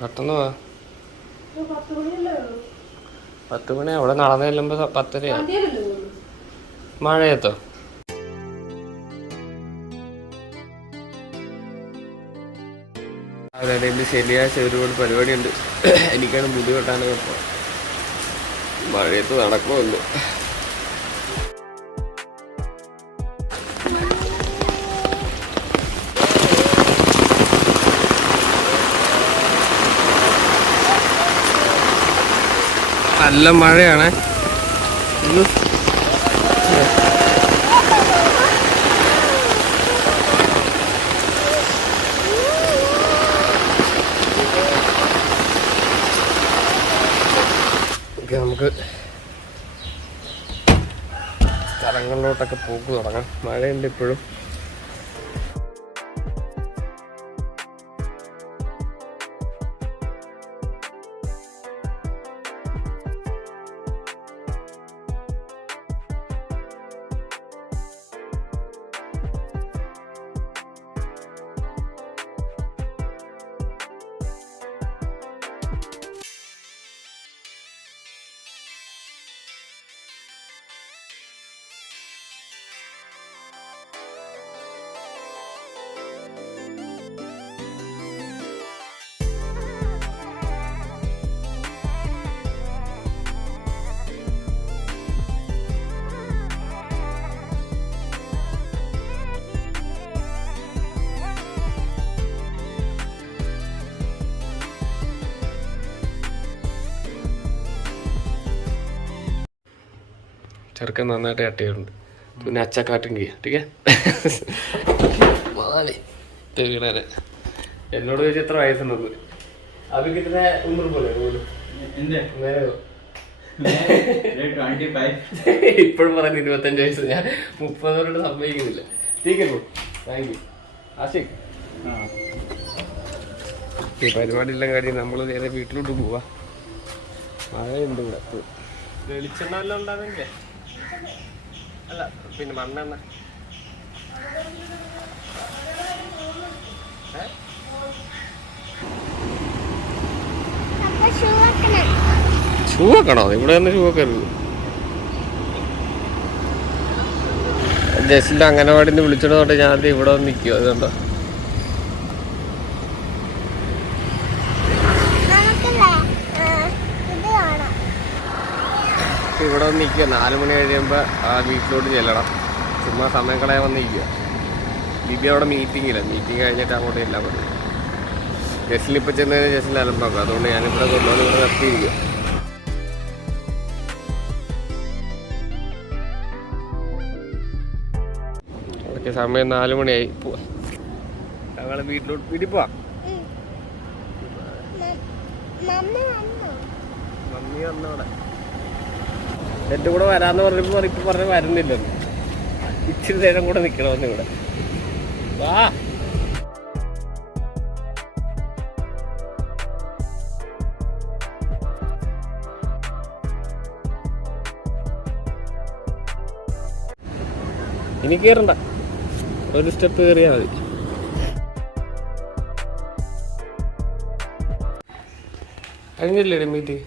പെട്ടെന്ന് പോവാ. 10 മണി അവിടെ നടന്നു ചെല്ലുമ്പോ 10:30. മഴയത്തോ? അതായത് ഇന്ന് ശനിയാഴ്ച ഒരുപാട് പരിപാടിയുണ്ട്. എനിക്കാണ് മുടി വെട്ടാനൊക്കെ പോവാം. മഴയത്ത് നടക്കുമല്ലോ. നല്ല മഴയാണ്. നമുക്ക് സ്ഥലങ്ങളിലോട്ടൊക്കെ പോക്ക് തുടങ്ങാം. മഴയുണ്ട് ഇപ്പോഴും. ചെറുക്കൻ നന്നായിട്ട് കട്ട് ചെയ്തിട്ടുണ്ട്. പിന്നെ അച്ചക്കാട്ടും ചെയ്യാം. എന്നോട് ചോദിച്ചാൽ എത്ര വയസ്സുണ്ടെന്ന്. അവർക്ക് ഇത്ര ഉമ്മർ പോലെ ഇപ്പോഴും പറയുന്നത് 25 വയസ്സ്. ഞാൻ 30 സമ്മതിക്കുന്നില്ല. Thank you Ashiq. ഈ പരിപാടി എല്ലാം കാര്യം നമ്മൾ നേരെ വീട്ടിലോട്ട് പോവാ. മഴയുണ്ട് ഇവിടെ. വെളിച്ചെണ്ണ എല്ലാം ഉണ്ടാകുന്നില്ലേ? അല്ല പിന്നെ മണ്ണെണ്ണ. ഷൂ വെക്കണോ? ഇവിടെ വന്ന് ഷൂ വെക്കരുത്. ജസ്റ്റിൻ്റെ അംഗനവാടിന്ന് വിളിച്ചിടത്തോട്ട് ഞാൻ ഇവിടെ വന്ന് നിൽക്കുമോ? അതുകൊണ്ടോ ഇവിടെ വന്ന് നിൽക്കുക. 4 മണി കഴിയുമ്പോൾ ആ വീട്ടിലോട്ട് ചെല്ലണം. ചുമ്മാ സമയം കളയാൻ വന്ന് നിൽക്കുക. ബിബി അവിടെ മീറ്റിങ്ങില്ല. മീറ്റിംഗ് കഴിഞ്ഞിട്ട് അങ്ങോട്ട് ചെല്ലാൻ പറ്റും. ജസ്റ്റിലിപ്പോൾ ചെന്നതിന് ജസ്റ്റിൽ അലമ്പാക്കും. അതുകൊണ്ട് ഞാനിവിടെ കൊണ്ടുവന്ന് ഇവിടെ നിർത്തിയിരിക്കുക. അതൊക്കെ സമയം 4 മണിയായി. പോവാം. ഞങ്ങൾ വീട്ടിൽ പോവാം. മമ്മി വന്നവിടെ എൻ്റെ കൂടെ വരാന്ന് പറഞ്ഞപ്പോൾ ഇപ്പം പറഞ്ഞ് വരുന്നില്ലെന്ന്. ഇച്ചിരി നേരം കൂടെ നിൽക്കണമെന്ന് ഇവിടെ. വാ. ഇനി കയറണ്ട, ഒരു സ്റ്റെപ്പ് കയറിയാൽ മതി. കഴിഞ്ഞില്ലേ മീറ്റിംഗ്?